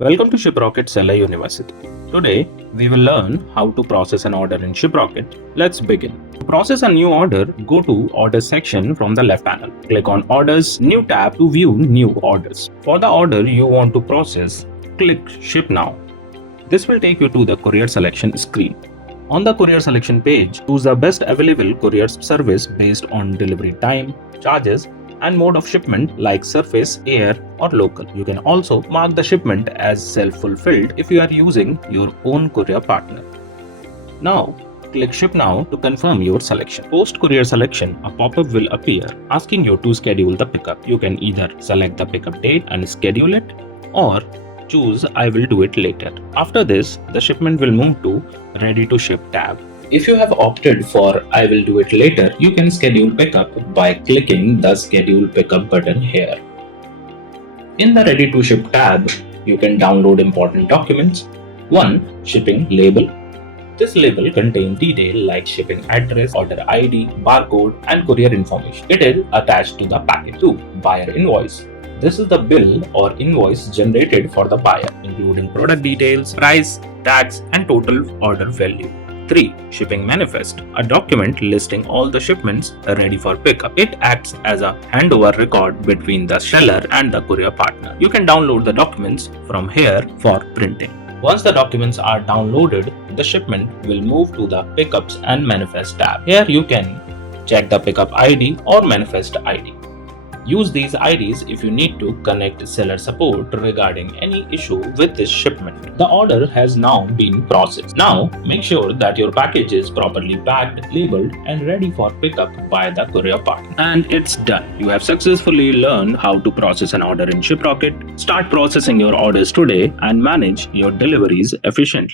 Welcome to Shiprocket Seller University. Today, we will learn how to process an order in Shiprocket. Let's begin. To process a new order, go to Orders section from the left panel. Click on Orders, New tab to view new orders. For the order you want to process, click Ship Now. This will take you to the Courier selection screen. On the Courier selection page, choose the best available courier service based on delivery time, charges, and mode of shipment like surface, air, or local. You can also mark the shipment as self-fulfilled if you are using your own courier partner. Now, click Ship Now to confirm your selection. Post courier selection, a pop-up will appear asking you to schedule the pickup. You can either select the pickup date and schedule it, or choose I will do it later. After this, the shipment will move to Ready to Ship tab. If you have opted for I will do it later, you can schedule pickup by clicking the Schedule Pickup button here. In the Ready to Ship tab, you can download important documents. 1. Shipping label. This label contains detail like shipping address, order ID, barcode, and courier information. It is attached to the package. 2. Buyer invoice. This is the bill or invoice generated for the buyer, including product details, price, tax, and total order value. 3. Shipping manifest, a document listing all the shipments ready for pickup. It acts as a handover record between the seller and the courier partner. You can download the documents from here for printing. Once the documents are downloaded, the shipment will move to the Pickups and Manifest tab. Here you can check the pickup ID or manifest ID. Use these IDs if you need to connect seller support regarding any issue with this shipment. The order has now been processed. Now, make sure that your package is properly packed, labeled, and ready for pickup by the courier partner. And it's done. You have successfully learned how to process an order in Shiprocket. Start processing your orders today and manage your deliveries efficiently.